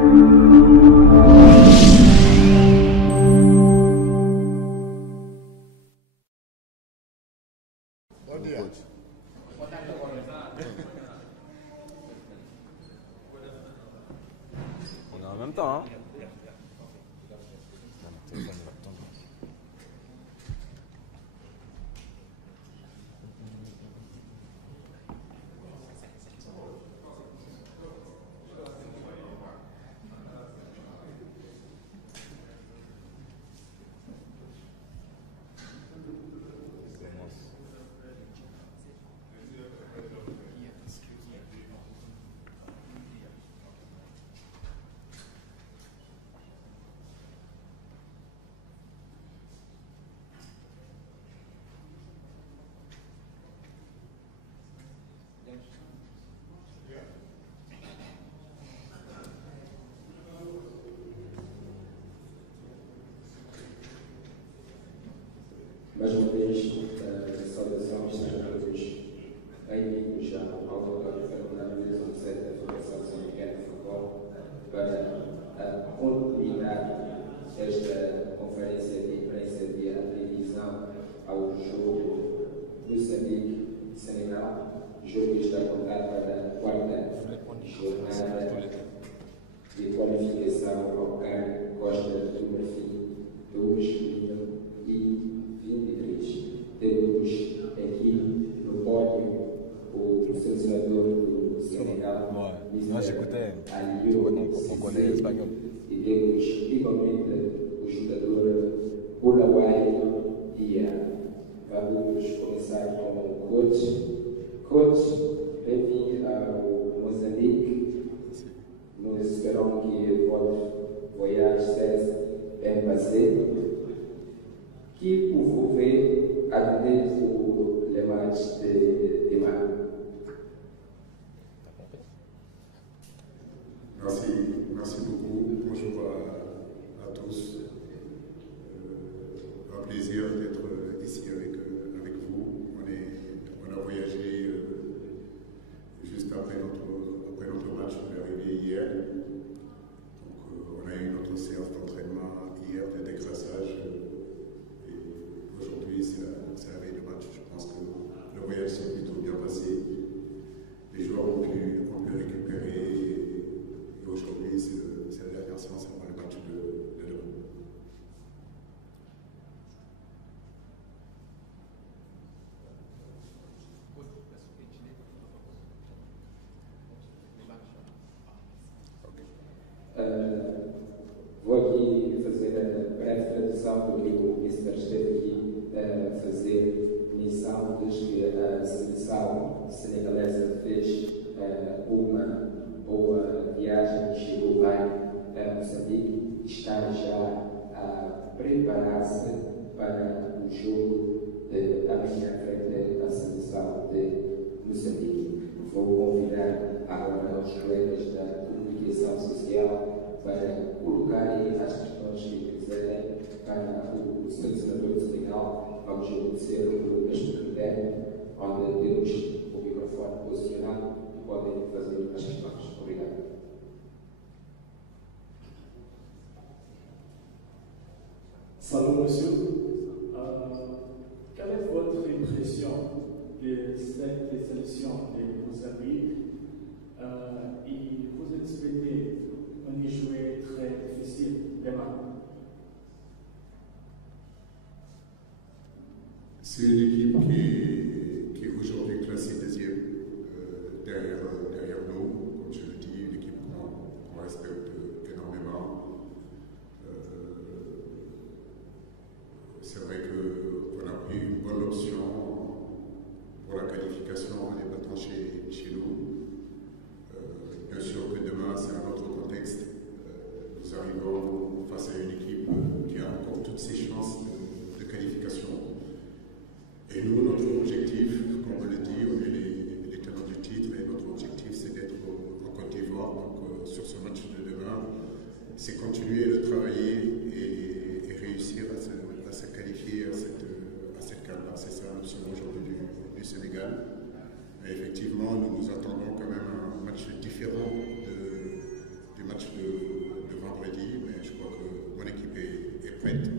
On est en même temps, hein. Mais uma vez, saudação estrangeiros, amigos já ao doutor Fernando José da Fundação São Miguel de Foucault, para culminar esta conferência de imprensa de previsão ao jogo Moçambique-Senegal, jogo que está contado para a quarta jornada de qualificação ao CAN Costa do Marfim 2023. Temos aqui no pódio o selecionador do Senegal, Aliou Cissé, e temos igualmente o jogador Boulaye Dia. Vamos começar com o coach. Coach, bem-vindo ao Moçambique. Nous espérons que votre voyage s'est bien passé. Qui vous pouvez attendre pour le match de demain? Merci beaucoup. Bonjour à tous. Un plaisir d'être ici avec vous. On a voyagé juste après notre match. On est arrivé hier. Donc, on a eu notre séance d'entraînement hier de décrassage. Aujourd'hui, c'est la veille de match. Je pense que le voyage s'est plutôt bien passé. Les joueurs ont pu récupérer. Et aujourd'hui, c'est la dernière séance avant le match de demain. Vou aqui fazer a breve tradução do que o Mr. esteve aqui a fazer menção desde que a seleção senegalesa fez uma boa viagem, chegou bem a Moçambique, está já a preparar-se para o jogo de amanhã frente à seleção de Moçambique. Vou convidar agora os colegas da comunicação social para colocarem as questões que quiserem para o selecionador de Senegal. Vamos obedecer o mesmo critério, onde temos o microfone posicionado e podem fazer as questões. Obrigado. Salut monsieur, quelle est votre impression de cette sélection de Mozambique et vous expectez un joueur très difficile demain? C'est une équipe qui est aujourd'hui classée deuxième derrière nous, comme je le dis, une équipe qu'on respecte énormément. C'est vrai qu'on a pris une bonne option pour la qualification en les battant chez nous. Bien sûr que demain c'est un autre contexte. Nous arrivons face à une équipe qui a encore toutes ses chances de qualification. Et nous, notre objectif, comme on le dit, on est les tenants du titre, et notre objectif c'est d'être en Côte d'Ivoire. Donc sur ce match de demain, c'est continuer de travailler et réussir à se qualifier à cette CAN-là. C'est ça l'option aujourd'hui du Sénégal. Et effectivement, nous nous attendons quand même à un match différent du match de faite.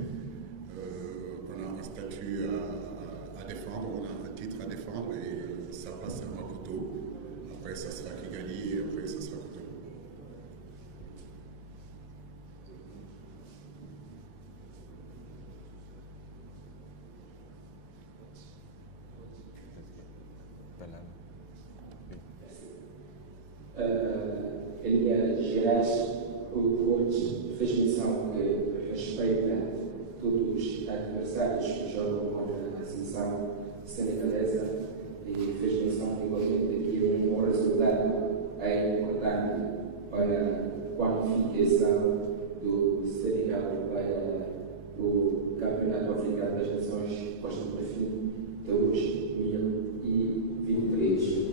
On a un statut à défendre, on a un titre à défendre et ça passe à Maputo. Après, ça sera Kigali et après, ça sera Cotonou. Elias Gerais, o coach, fez menção que respeita todos os adversários que jogam contra a seleção senegalesa e fez menção igualmente que um bom resultado é importante para a qualificação do Senegal para o Campeonato Africano das Nações Costa do Marfim 2023.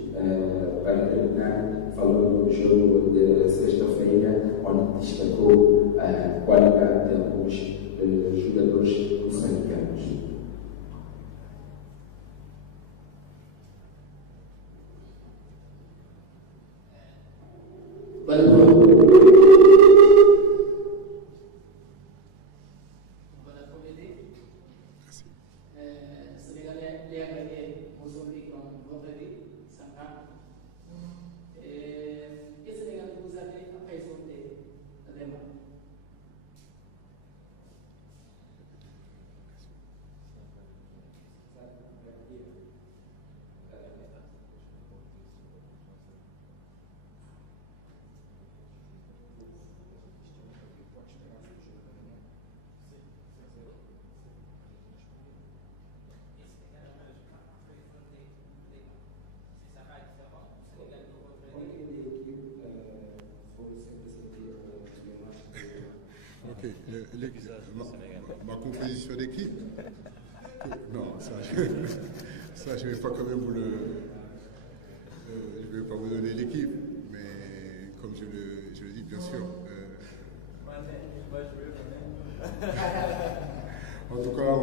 Para terminar, falando do jogo de sexta-feira, onde destacou a qualidade de alguns jogadores moçambicanos. Ok, ma composition d'équipe. Non, ça je vais pas quand même vous le. Je vais pas vous donner l'équipe, mais comme je le dis bien sûr. En tout cas,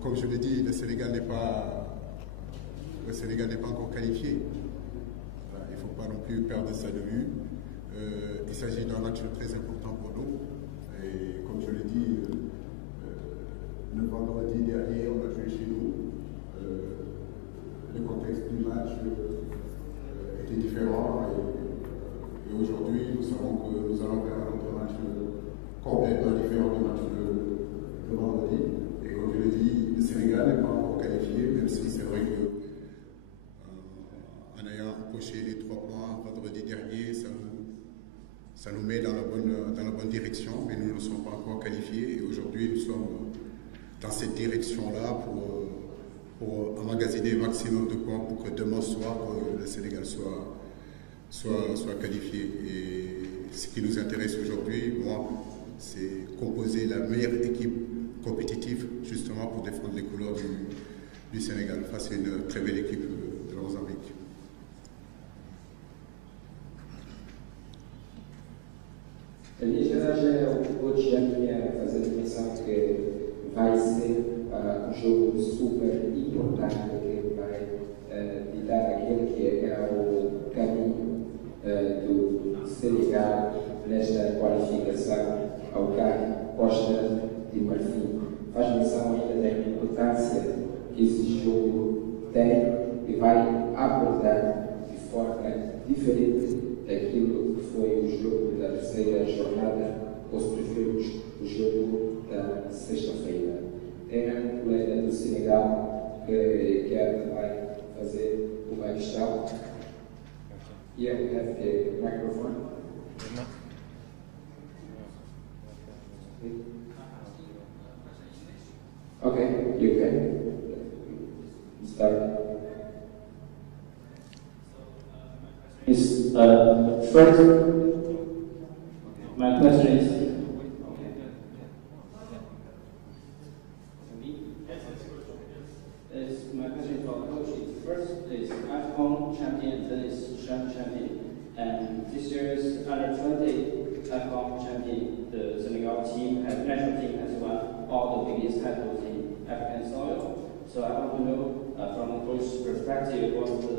comme je l'ai dit, le Sénégal n'est pas encore qualifié. Voilà, il ne faut pas non plus perdre ça de vue. Il s'agit d'un match très important pour nous. Et comme je l'ai dit, le vendredi dernier, on a joué chez nous. Le contexte du match était différent. Et aujourd'hui, nous savons que nous allons faire un autre match complètement différent du match de vendredi. Et comme je l'ai dit, le Sénégal n'est pas encore qualifié, même si c'est vrai que en ayant empoché les 3 points vendredi dernier, ça nous met dans la bonne direction, mais nous ne sommes pas encore qualifiés. Et aujourd'hui, nous sommes dans cette direction-là pour emmagasiner un maximum de points pour que demain soir, le Sénégal soit qualifié. Et ce qui nous intéresse aujourd'hui, moi, c'est composer la meilleure équipe compétitive, justement pour défendre les couleurs du Sénégal face à une très belle équipe de la Mozambique. Ali já o coach já tinha fazer menção que vai ser um jogo super importante que vai ditar aquele que é o caminho do Senegal nesta qualificação ao CAN Costa de Marfim. Faz menção ainda da importância que esse jogo tem e vai abordar de forma diferente daquilo que foi o jogo da terceira jornada, ou se preferirmos, o jogo da sexta-feira. Tem um colega do Senegal que quer também fazer uma questão. Yeah, we have the microphone. Okay, you can start. First, my question is, my question for coach is first is AFCON champion, then is Chan champion, and this year's under 20 AFCON champion, the Senegal team, national team has won all the biggest titles in African soil. So I want to know from the coach's perspective, what's the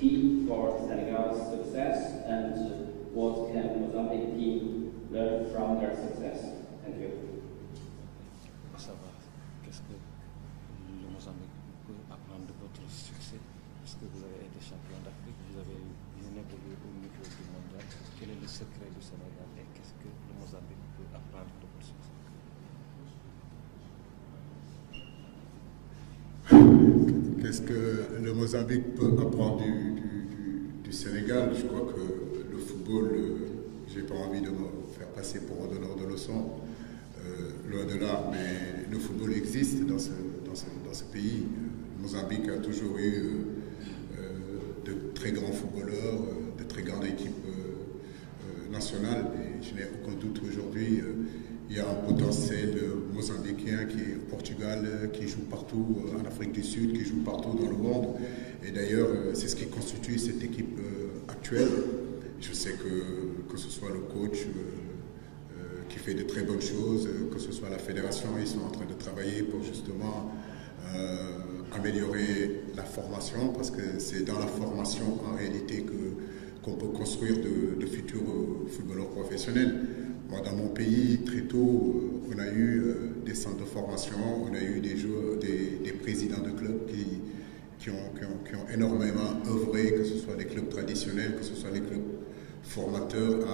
key for Senegal's success and what can Mozambique team learn from their success? Thank you. Mozambique peut apprendre du Sénégal. Je crois que le football, je n'ai pas envie de me faire passer pour un donneur de leçons, loin de là, mais le football existe dans ce pays. Le Mozambique a toujours eu de très grands footballeurs, de très grandes équipes nationales, et je n'ai aucun doute aujourd'hui. Il y a un potentiel mozambicain qui est au Portugal, qui joue partout en Afrique du Sud, qui joue partout dans le monde. Et d'ailleurs, c'est ce qui constitue cette équipe actuelle. Je sais que ce soit le coach qui fait de très bonnes choses, que ce soit la fédération, ils sont en train de travailler pour justement améliorer la formation, parce que c'est dans la formation en réalité qu'on peut construire de futurs footballeurs professionnels. Moi, dans mon pays, très tôt, on a eu des centres de formation, on a eu des joueurs, des présidents de clubs qui ont énormément œuvré, que ce soit les clubs traditionnels, que ce soit les clubs formateurs,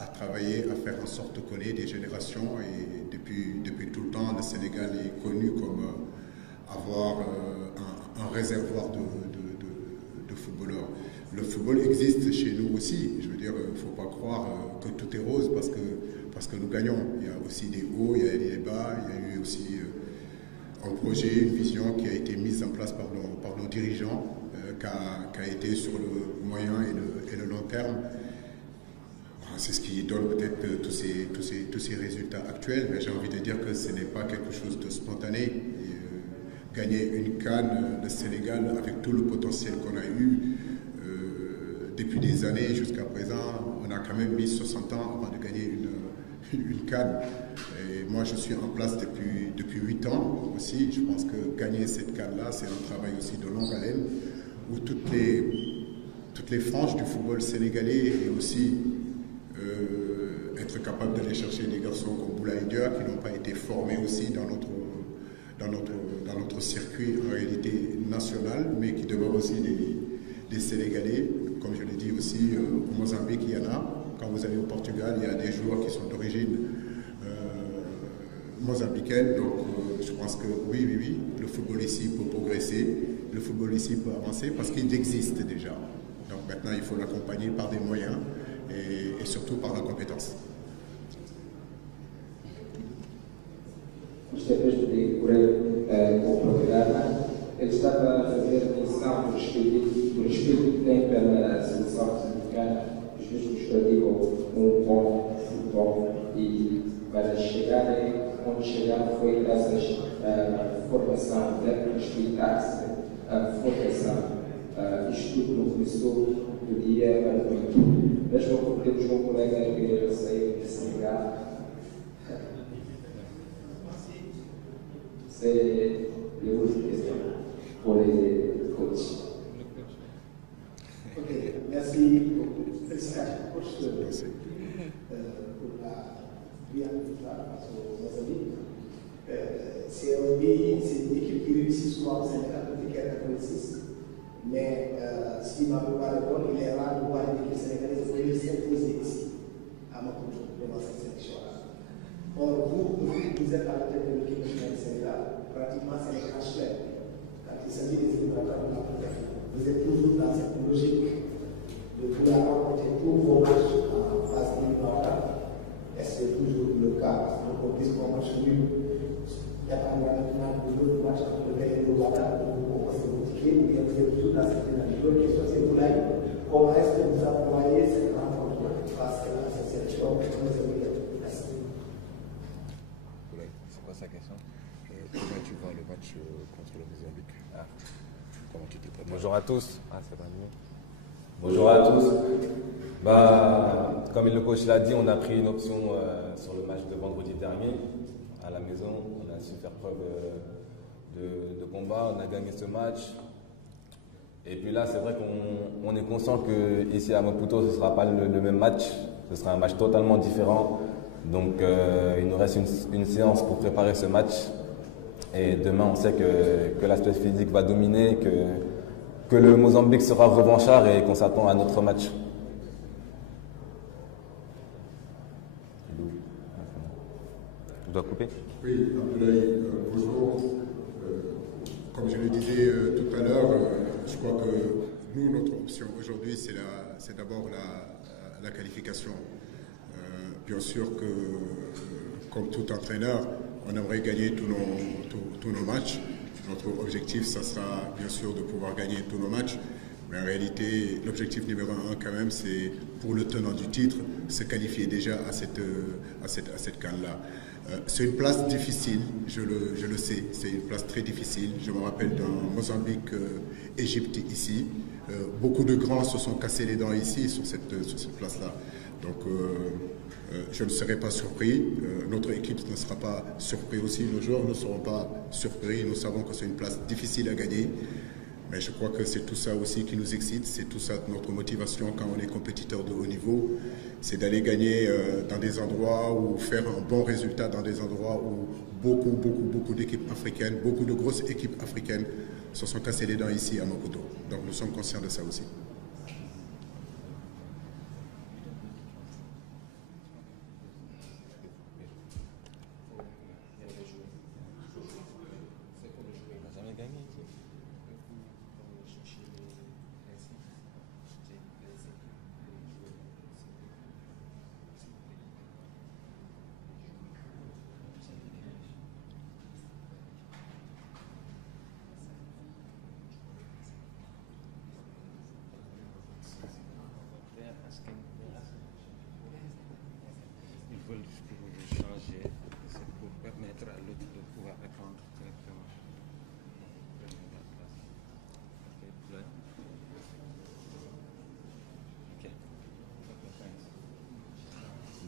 à travailler, à faire en sorte qu'on ait des générations. Et depuis tout le temps, le Sénégal est connu comme avoir un réservoir de footballeurs. Le football existe chez nous aussi. Je veux dire, il ne faut pas croire que tout est rose parce que nous gagnons. Il y a aussi des hauts, il y a des bas, il y a eu aussi un projet, une vision qui a été mise en place par nos dirigeants, qui a été sur le moyen et le long terme. C'est ce qui donne peut-être tous ces résultats actuels, mais j'ai envie de dire que ce n'est pas quelque chose de spontané. Et, gagner une CAN, le Sénégal, avec tout le potentiel qu'on a eu depuis des années jusqu'à présent, on a quand même mis 60 ans avant de gagner une CAN. Et moi, je suis en place depuis 8 ans aussi. Je pense que gagner cette CAN-là, c'est un travail aussi de longue haleine, où toutes les franges du football sénégalais et aussi être capable d'aller chercher des garçons comme Boulaye Dia qui n'ont pas été formés aussi dans notre circuit en réalité national, mais qui demeurent aussi des Sénégalais. Comme je l'ai dit aussi, au Mozambique, il y en a. Quand vous allez au Portugal, il y a des joueurs qui sont d'origine mozambicaine. Donc je pense que oui, le football ici peut progresser, le football ici peut avancer parce qu'il existe déjà. Donc maintenant, il faut l'accompagner par des moyens et surtout par la compétence. Gostaria de pedir com o programa. Ele estava a fazer menção do respeito que tem pela seleção moçambicana. Os mesmos praticam um bom futebol e para chegarem onde chegaram foi graças à formação, deve respeitar-se a formação. Isto tudo não começou do dia para a noite. Mas temos um colega que saiu de Senegal. C'est l'autre question pour les coachs. Ok, merci beaucoup. Félicitations, coach, pour la brillante victoire face au Mozambique. C'est un pays, c'est une équipe qui réussit souvent au Sénégal depuis 1986. Mais si ma mémoire est bonne, il est rare de voir une équipe sénégalaise s'imposer ici, à Maputo, devant cette sélection-là. Or, vous êtes à la tête de l'équipe nationale du Sénégal, pratiquement c'est les cache-lèvres. Quand il s'agit des éliminatoires de l'Afrique, vous êtes toujours dans cette logique de vouloir remporter tous vos matchs en phase éliminatoire. Est-ce que c'est toujours le cas? Donc, on dit qu'on match nul, il n'y a pas maintenant de l'autre match entre le Bénin et le Rwanda pour qu'on se motiver, ou bien vous êtes toujours dans cette dynamique. L'autre question, c'est vous là, comment est-ce que vous employez cette rencontre face à cette sélection? Sa question. Comment tu vois le match contre le Mozambique? Comment tu te prépares? Bonjour à tous. C'est pas mieux. Bonjour à tous. Comme le coach l'a dit, on a pris une option sur le match de vendredi dernier à la maison. On a su faire preuve de combat. On a gagné ce match. Et puis là, c'est vrai qu'on est conscient qu'ici à Maputo, ce ne sera pas le même match. Ce sera un match totalement différent. Donc il nous reste une séance pour préparer ce match. Et demain, on sait que l'aspect physique va dominer, que le Mozambique sera revanchard et qu'on s'attend à notre match. Je dois couper? Oui, Abdoulaye, bonjour. Comme je le disais tout à l'heure, je crois que nous, notre option aujourd'hui, c'est d'abord la qualification. Bien sûr que, comme tout entraîneur, on aimerait gagner tous nos matchs. Notre objectif, ça sera bien sûr de pouvoir gagner tous nos matchs. Mais en réalité, l'objectif numéro 1 quand même, c'est pour le tenant du titre, se qualifier déjà à cette CAN-là. C'est une place difficile, je le sais, c'est une place très difficile. Je me rappelle dans Mozambique, Égypte ici. Beaucoup de grands se sont cassés les dents ici sur cette place-là. Donc je ne serai pas surpris, notre équipe ne sera pas surpris aussi, nos joueurs ne seront pas surpris. Nous savons que c'est une place difficile à gagner. Mais je crois que c'est tout ça aussi qui nous excite, c'est tout ça notre motivation quand on est compétiteur de haut niveau, c'est d'aller gagner dans des endroits ou faire un bon résultat dans des endroits où beaucoup d'équipes africaines, beaucoup de grosses équipes africaines se sont cassées les dents ici à Maputo. Donc nous sommes conscients de ça aussi.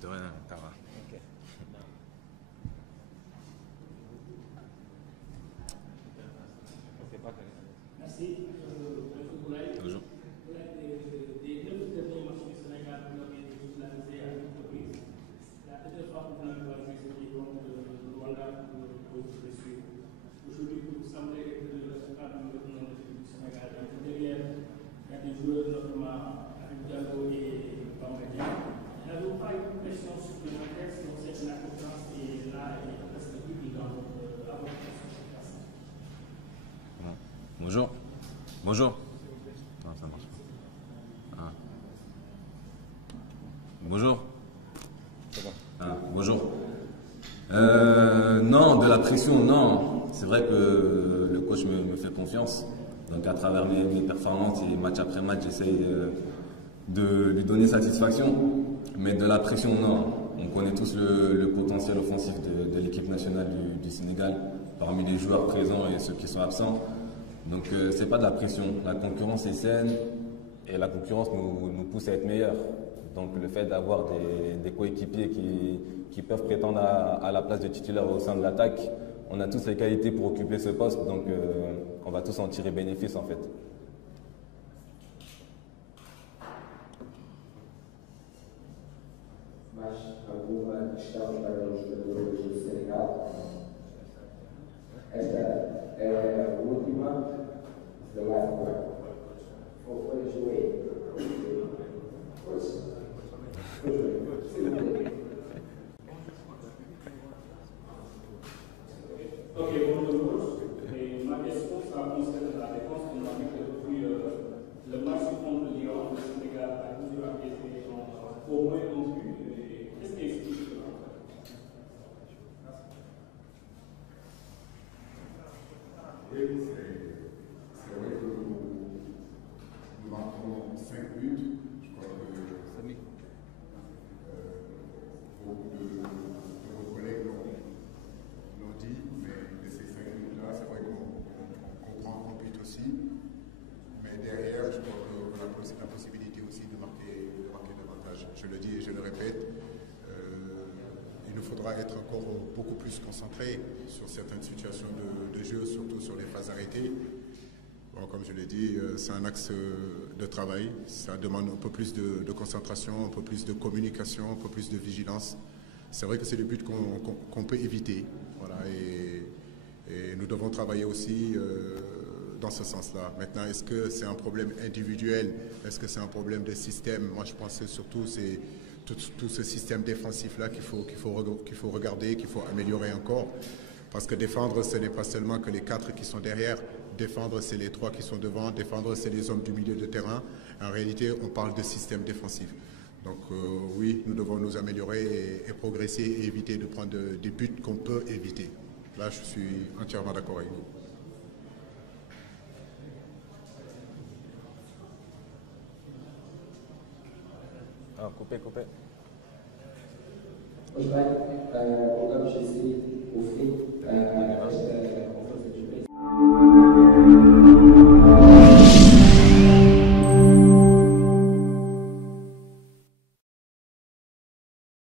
De rien, Tara. Okay. Merci. Bonjour. Des 9 derniers matchs du Sénégal, vous avez titularisé à une reprise. La dernière fois que vous n'avez pas joué, c'était contre le Rwanda pour le suivre. Aujourd'hui, vous semblez être le responsable du Sénégal. Donc derrière, il y a des joueurs, notamment Habib Diallo et Bamba Dieng. N'avez-vous pas une pression supplémentaire sur cette importance et là, et la perspective dans votre classe? Bonjour. Bonjour. Non, ça marche pas. Ah. Bonjour. Ah, bonjour. Non, de la pression, non. C'est vrai que le coach me fait confiance. Donc à travers mes performances et match après match, j'essaye de lui donner satisfaction. Mais de la pression, non. On connaît tous le potentiel offensif de l'équipe nationale du Sénégal, parmi les joueurs présents et ceux qui sont absents. Donc c'est pas de la pression. La concurrence est saine et la concurrence nous pousse à être meilleurs. Donc le fait d'avoir des coéquipiers qui peuvent prétendre à la place de titulaire au sein de l'attaque, on a tous les qualités pour occuper ce poste, donc on va tous en tirer bénéfice en fait. Mais alguma questão para os jogadores do Senegal? Esta é a última, the last one. Foi joelho. Ok, bonjour. Ma question sera concernant la réponse qu'on a vu depuis le match contre Lyon. Le Sénégal a toujours été au moins un but. Qu'est-ce qui explique cela? Oui, c'est vrai que nous marquons 5 buts. Je crois que beaucoup de vos collègues l'ont dit, mais de ces 5 buts-là, c'est vrai qu'on prend un but aussi. Mais derrière, je crois qu'on a la possibilité aussi de marquer davantage. Je le dis et je le répète. Il nous faudra être encore beaucoup plus concentré sur certaines situations de jeu, surtout sur les phases arrêtées. Bon, comme je l'ai dit, c'est un axe de travail. Ça demande un peu plus de concentration, un peu plus de communication, un peu plus de vigilance. C'est vrai que c'est le but qu'on peut éviter. Voilà, et nous devons travailler aussi dans ce sens-là. Maintenant, est-ce que c'est un problème individuel? Est-ce que c'est un problème de système? Moi, je pense que surtout, c'est tout ce système défensif-là qu'il faut regarder, qu'il faut améliorer encore. Parce que défendre, ce n'est pas seulement que les 4 qui sont derrière défendre, c'est les trois qui sont devant. Défendre, c'est les hommes du milieu de terrain. En réalité, on parle de système défensif. Donc oui, nous devons nous améliorer et progresser et éviter de prendre des buts qu'on peut éviter. Là, je suis entièrement d'accord avec vous. Ah, coupé. Muito bem, colocamos assim o fim a esta